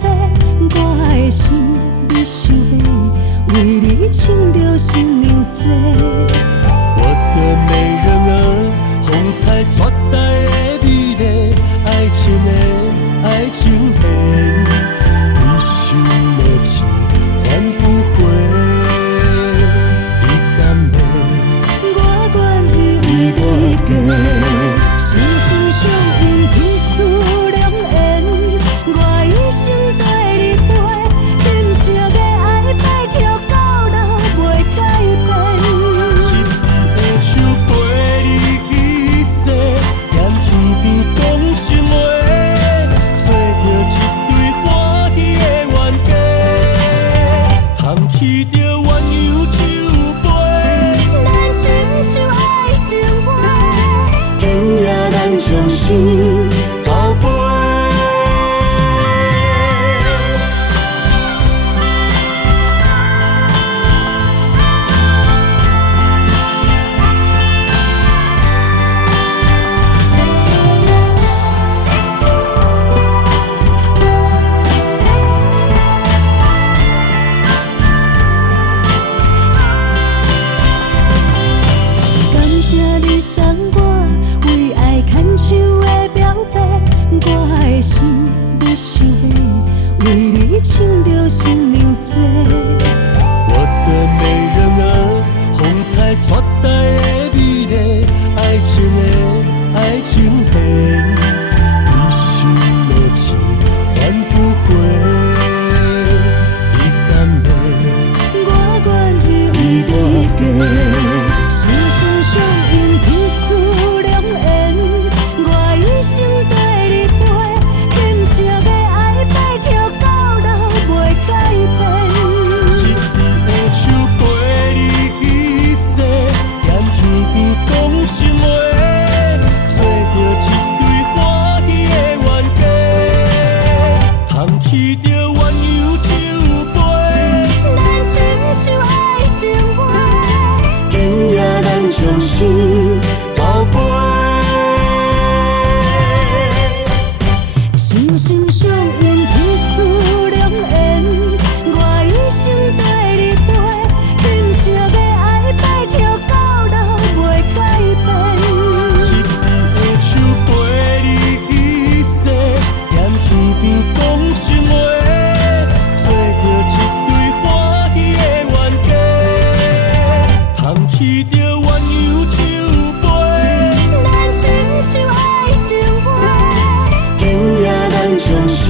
白，我的心你想要为你穿着新娘西。我的美人儿，风采绝代的美丽，爱情的爱情线，一生无情还不回。你敢袂？我愿意为你嫁，心心相印，天赐良缘。我一生跟你陪，金色的爱摆条到老袂改变。一支的手陪你去洗，踮耳边讲心话，做着一对欢喜的冤家，捧起着鸳鸯酒杯。咱亲像爱情花，今夜咱将心交陪。感谢你送我为爱牵手的表白，我的心你想要为你穿着新娘西。我的美人儿，风采绝代的美丽，爱情的爱情线，一生无情还不回。你敢袂？我愿意为你嫁，心心相印，天赐良缘。我一生跟你陪，金色的爱摆条到老袂改变。一支的手陪你去洗，踮耳边讲心话，做着一对欢喜的冤家，捧起着鸳鸯酒杯。咱亲像爱情花，今夜咱将心交陪。心心相印，天赐良缘。我一生跟你陪，金色的爱摆条到老袂改变。一支的手陪你去洗，踮耳边讲心话，做着一对欢喜的冤家，捧起着鸳鸯酒杯。咱亲像爱情花，今夜咱将心